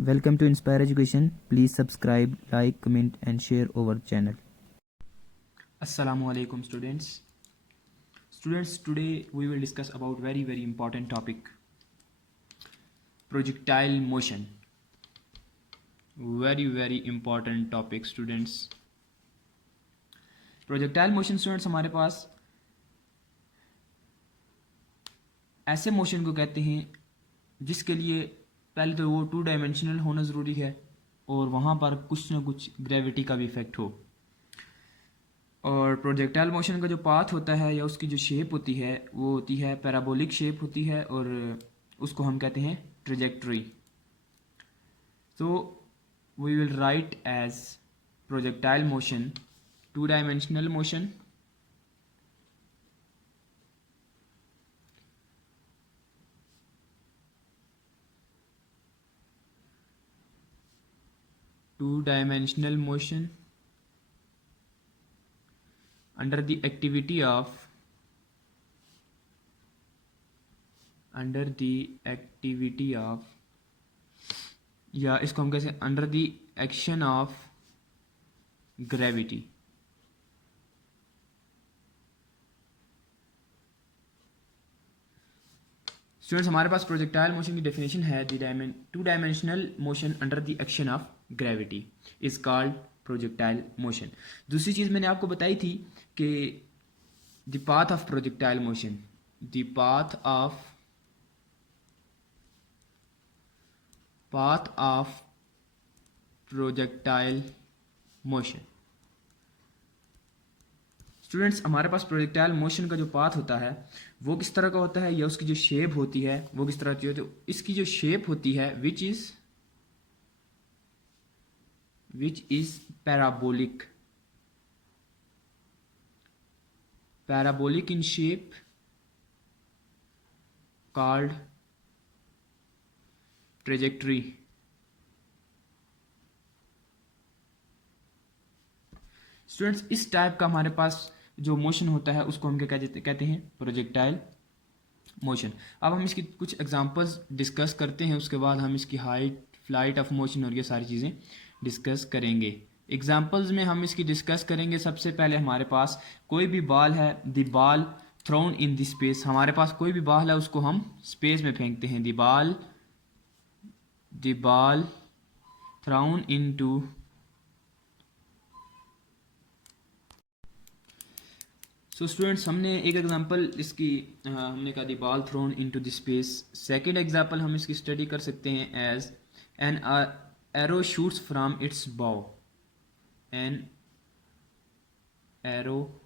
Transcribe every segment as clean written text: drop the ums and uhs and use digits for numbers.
Welcome to Inspire Education. Please subscribe, like, comment and share our channel. Assalamu alaikum students. Today we will discuss about very important topic, projectile motion. Very important topic students. Projectile motion students हमारे पास ऐसे motion को कहते हैं जिसके लिए पहले तो वो 2 डायमेंशनल होना ज़रूरी है और वहाँ पर कुछ ना कुछ ग्रेविटी का भी इफेक्ट हो। और प्रोजेक्टाइल मोशन का जो पाथ होता है या उसकी जो शेप होती है वो होती है पैराबोलिक शेप होती है और उसको हम कहते हैं ट्रेजेक्टरी। तो we will write as projectile motion 2 dimensional motion under the activity of या इसको हम कैसे under the action of gravity. Students हमारे पास प्रोजेक्टाइल मोशन की डेफिनेशन है 2 dimensional motion under the action of gravity is called projectile motion. दूसरी चीज़ मैंने आपको बताई थी कि the path of projectile motion, the path of projectile motion. Students हमारे पास प्रोजेक्टाइल मोशन का जो पाथ होता है वो किस तरह का होता है या उसकी जो शेप होती है वो किस तरह की होती है। तो इसकी जो शेप होती है which is parabolic in shape called trajectory. Students इस टाइप का हमारे पास जो मोशन होता है उसको हम क्या कहते हैं प्रोजेक्टाइल मोशन। अब हम इसकी कुछ एग्जांपल्स डिस्कस करते हैं, उसके बाद हम इसकी हाइट, फ्लाइट ऑफ मोशन और ये सारी चीज़ें डिस्कस करेंगे। एग्जांपल्स में हम इसकी डिस्कस करेंगे। सबसे पहले हमारे पास कोई भी बॉल है, the ball thrown in the space. हमारे पास कोई भी बॉल है उसको हम स्पेस में फेंकते हैं। The ball thrown into. So students हमने एक एग्जांपल इसकी हमने कहा the ball thrown into the space. Second example हम इसकी स्टडी कर सकते हैं as an arrow shoots from its bow. An arrow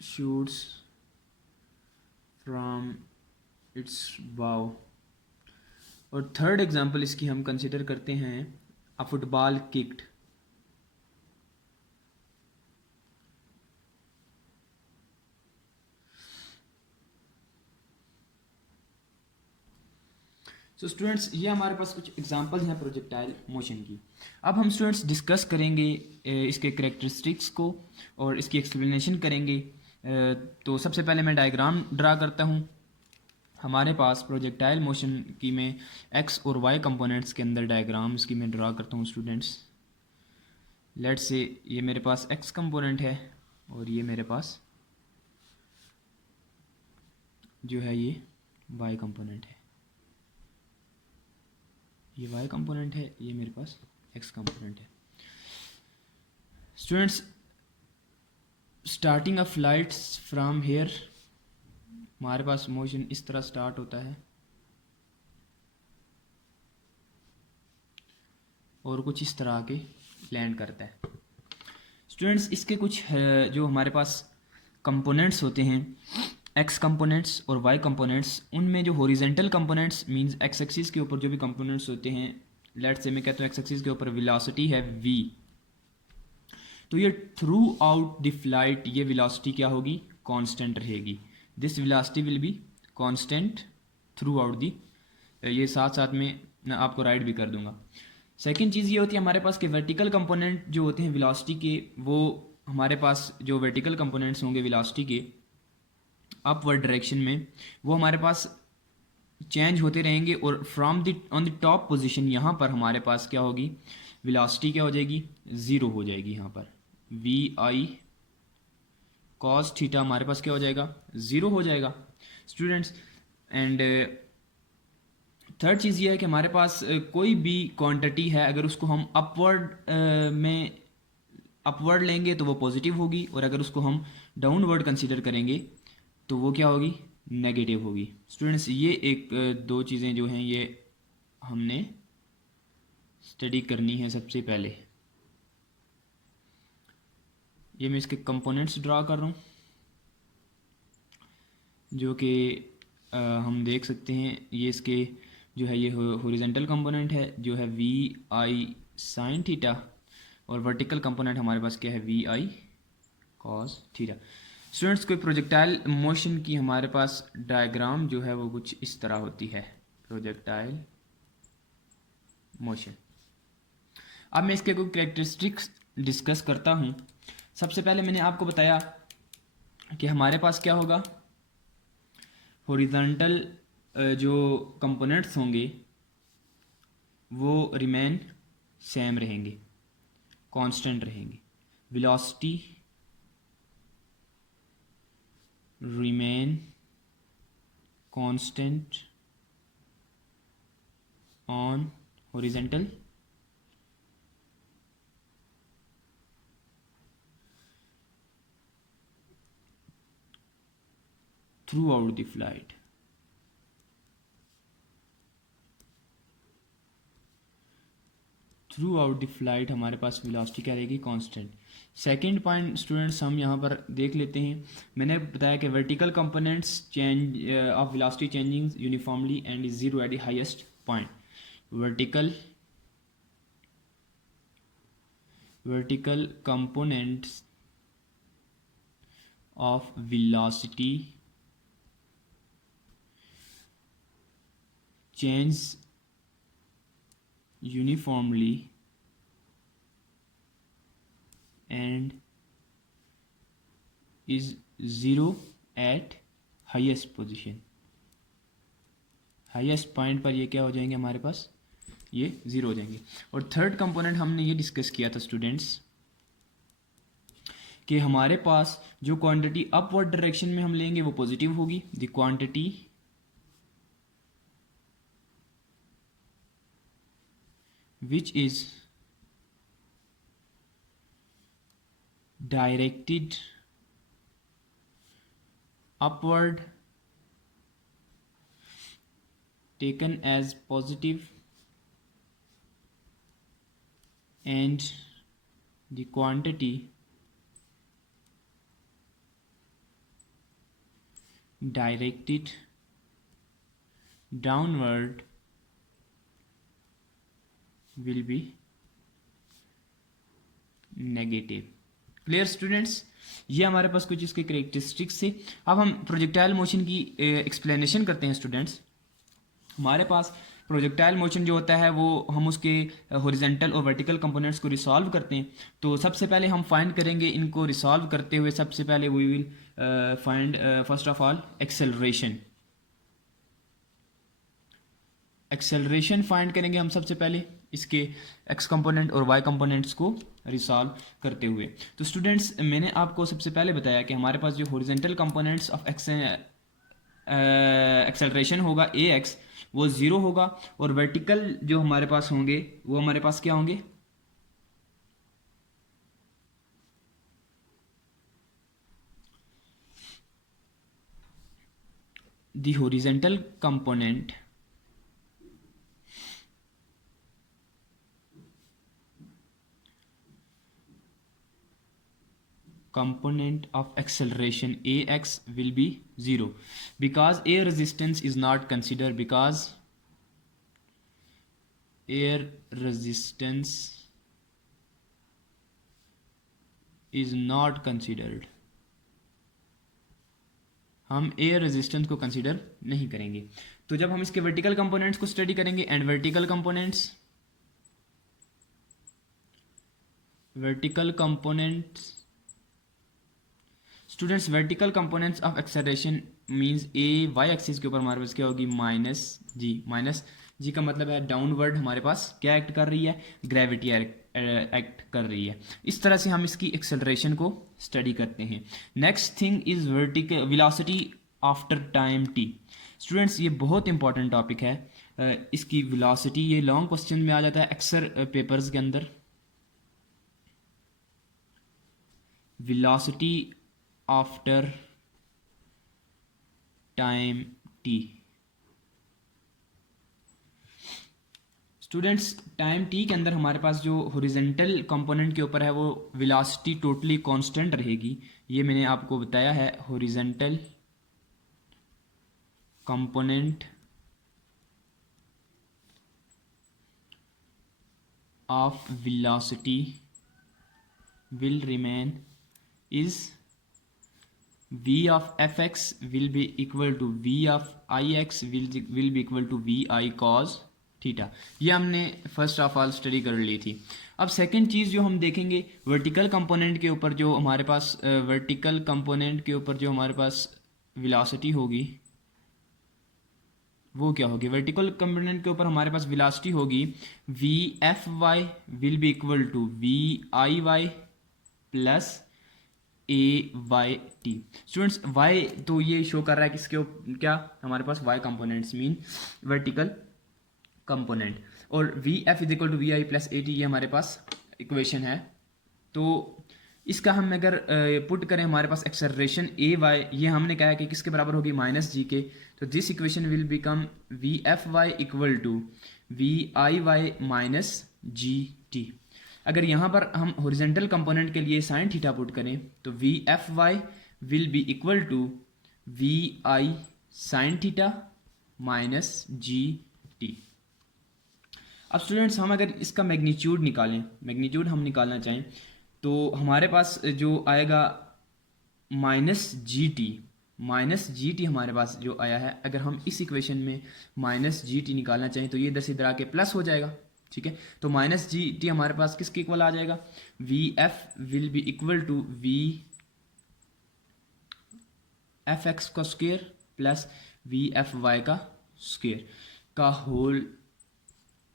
shoots from its bow. और थर्ड एग्जांपल इसकी हम कंसिडर करते हैं a football kicked. So students ये हमारे पास कुछ एग्जांपल्स हैं प्रोजेक्टाइल मोशन की। अब हम स्टूडेंट्स डिस्कस करेंगे इसके करैक्टरिस्टिक्स को और इसकी एक्सप्लेनेशन करेंगे। तो सबसे पहले मैं डायग्राम ड्रा करता हूँ। हमारे पास प्रोजेक्टाइल मोशन की मैं एक्स और वाई कंपोनेंट्स के अंदर डायग्राम्स की मैं ड्रा करता हूँ स्टूडेंट्स। लेट्स से ये मेरे पास एक्स कंपोनेंट है और ये मेरे पास जो है ये वाई कंपोनेंट है। ये वाई कंपोनेंट है, ये मेरे पास एक्स कंपोनेंट है। Students starting of flights from here, हमारे पास मोशन इस तरह स्टार्ट होता है और कुछ इस तरह के लैंड करता है। स्टूडेंट्स इसके कुछ जो हमारे पास कंपोनेंट्स होते हैं एक्स कंपोनेंट्स और वाई कंपोनेंट्स, उनमें जो horizontal components means x axis के ऊपर जो भी कंपोनेंट्स होते हैं, लेट्स से मैं कहता हूँ एक्स एक्सिस के ऊपर वेलोसिटी है v, तो ये थ्रू आउट द फ्लाइट ये वेलोसिटी क्या होगी, कांस्टेंट रहेगी। This velocity will be constant through out the. ये साथ साथ में मैं आपको राइट भी कर दूंगा। सेकेंड चीज़ ये होती है हमारे पास कि वर्टिकल कंपोनेंट जो होते हैं वेलोसिटी के, वो हमारे पास जो वर्टिकल कंपोनेंट्स होंगे वेलोसिटी के अपवर्ड डायरेक्शन में, वो हमारे पास चेंज होते रहेंगे और from the on the top position यहाँ पर हमारे पास क्या होगी, वेलोसिटी क्या हो जाएगी, ज़ीरो हो जाएगी। यहाँ पर वी आई कॉस थीटा हमारे पास क्या हो जाएगा, ज़ीरो हो जाएगा स्टूडेंट्स। एंड थर्ड चीज़ ये है कि हमारे पास कोई भी क्वांटिटी है, अगर उसको हम अपवर्ड लेंगे तो वो पॉजिटिव होगी, और अगर उसको हम डाउनवर्ड कंसीडर करेंगे तो वो क्या होगी, नेगेटिव होगी। स्टूडेंट्स ये एक दो चीज़ें जो हैं ये हमने स्टडी करनी है सबसे पहले। ये मैं इसके कंपोनेंट्स ड्रा कर रहा हूँ जो कि हम देख सकते हैं। ये इसके जो है ये हॉरिजॉन्टल कंपोनेंट है जो है वी आई साइन थीटा, और वर्टिकल कंपोनेंट हमारे पास क्या है, V I cos theta. Students कोई प्रोजेक्टाइल मोशन की हमारे पास डायग्राम जो है वो कुछ इस तरह होती है, प्रोजेक्टाइल मोशन। अब मैं इसके कोई कैरेक्टरिस्टिक्स डिस्कस करता हूँ। सबसे पहले मैंने आपको बताया कि हमारे पास क्या होगा, हॉरिजॉन्टल जो कंपोनेंट्स होंगे वो रिमेन सेम रहेंगे, कांस्टेंट रहेंगे। Velocity remain constant on horizontal, through out the flight. Through out the flight हमारे पास वेलोसिटी क्या रहेगी, कांस्टेंट। सेकंड पॉइंट स्टूडेंट्स हम यहाँ पर देख लेते हैं। मैंने बताया कि vertical components change of velocity changing uniformly and is zero at the highest point. Vertical components of velocity change uniformly and is zero at highest position। Highest point पर ये क्या हो जाएंगे, हमारे पास ये ज़ीरो हो जाएंगे। और थर्ड कंपोनेंट हमने ये डिस्कस किया था स्टूडेंट्स कि हमारे पास जो क्वांटिटी अपवर्ड डायरेक्शन में हम लेंगे वो पॉजिटिव होगी। The quantity which is directed upward taken as positive and the quantity directed downward will be negative। Clear students, ये हमारे पास कुछ इसके करेक्टरिस्टिक्स थे। अब हम प्रोजेक्टाइल मोशन की एक्सप्लेनेशन करते हैं स्टूडेंट्स। हमारे पास प्रोजेक्टाइल मोशन जो होता है वो हम उसके हॉरिजॉन्टल और वर्टिकल कंपोनेंट्स को रिसॉल्व करते हैं। तो सबसे पहले हम फाइंड करेंगे इनको रिसॉल्व करते हुए, सबसे पहले we will find first of all acceleration. Acceleration find करेंगे हम सबसे पहले इसके एक्स कंपोनेंट और वाई कंपोनेंट्स को रिसॉल्व करते हुए। तो स्टूडेंट्स मैंने आपको सबसे पहले बताया कि हमारे पास जो हॉरिजॉन्टल कंपोनेंट्स ऑफ एक्सेलरेशन होगा ए एक्स वो ज़ीरो होगा, और वर्टिकल जो हमारे पास होंगे वो हमारे पास क्या होंगे, the horizontal component of acceleration ax will be 0 because air resistance is not considered, because air resistance is not considered। हम एयर रेजिस्टेंस को कंसीडर नहीं करेंगे। तो जब हम इसके वर्टिकल कंपोनेंट्स को स्टडी करेंगे and vertical components students vertical components of acceleration means A Y axis के ऊपर हमारे पास क्या होगी माइनस जी का मतलब है डाउनवर्ड हमारे पास क्या एक्ट कर रही है, ग्रेविटी एक्ट कर रही है। इस तरह से हम इसकी एक्सेलरेशन को स्टडी करते हैं। Next thing is vertical velocity after time T. Students ये बहुत इंपॉर्टेंट टॉपिक है, इसकी वेलोसिटी ये लॉन्ग क्वेश्चन में आ जाता है अक्सर पेपर्स के अंदर। Velocity after time T. Students time T के अंदर हमारे पास जो हॉरिजॉन्टल कंपोनेंट के ऊपर है वो वेलोसिटी टोटली कांस्टेंट रहेगी। ये मैंने आपको बताया है, horizontal component of velocity will remain is v of fx will be equal to v of ix will be equal to vi cos theta. ये हमने फर्स्ट ऑफ ऑल स्टडी कर ली थी। अब सेकंड चीज़ जो हम देखेंगे वर्टिकल कंपोनेंट के ऊपर जो हमारे पास वेलोसिटी होगी वो क्या होगी। वर्टिकल कंपोनेंट के ऊपर हमारे पास वेलोसिटी होगी v F Y will be equal to we I y plus a y t. Students y तो ये शो कर रहा है किसके क्या हमारे पास y components mean vertical component, और v f is equal to we i plus a t ये हमारे पास इक्वेशन है। तो इसका हम अगर पुट करें हमारे पास एक्सेलरेशन ए वाई ये हमने कहा है कि किसके बराबर होगी माइनस जी के, तो this equation will become V F Y equal to we I Y minus G T. अगर यहाँ पर हम हॉरिजॉन्टल कंपोनेंट के लिए साइन थीटा पुट करें तो V F Y will be equal to we I sine theta minus G T. अब students हम अगर इसका मैग्नीट्यूड हम निकालना चाहें तो हमारे पास जो आएगा माइनस जी टी हमारे पास जो आया है, अगर हम इस इक्वेशन में माइनस जी टी निकालना चाहें तो ये इधर से इधर आके प्लस हो जाएगा, ठीक है। तो माइनस जी टी हमारे पास किसके इक्वल आ जाएगा, v f will be equal to v f x का square plus v F y का स्क्वायर का होल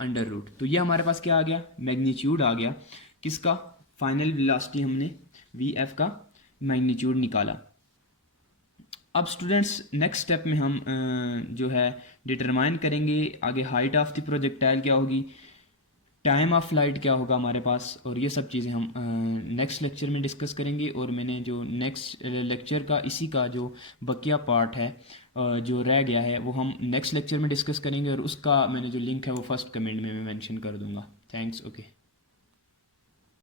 अंडर रूट। तो ये हमारे पास क्या आ गया, मैग्नीट्यूड आ गया किसका, फाइनल वेलोसिटी हमने वी एफ का मैग्नीट्यूड निकाला। अब स्टूडेंट्स नेक्स्ट स्टेप में हम जो है डिटरमाइन करेंगे आगे हाइट ऑफ द प्रोजेक्टाइल क्या होगी, टाइम ऑफ फ्लाइट क्या होगा हमारे पास, और ये सब चीज़ें हम नेक्स्ट लेक्चर में डिस्कस करेंगे। और मैंने जो नेक्स्ट लेक्चर का इसी का जो बकिया पार्ट है जो रह गया है वो हम नेक्स्ट लेक्चर में डिस्कस करेंगे, और उसका मैंने जो लिंक है वो फर्स्ट कमेंट में मैं मेंशन कर दूंगा। Thanks, okay.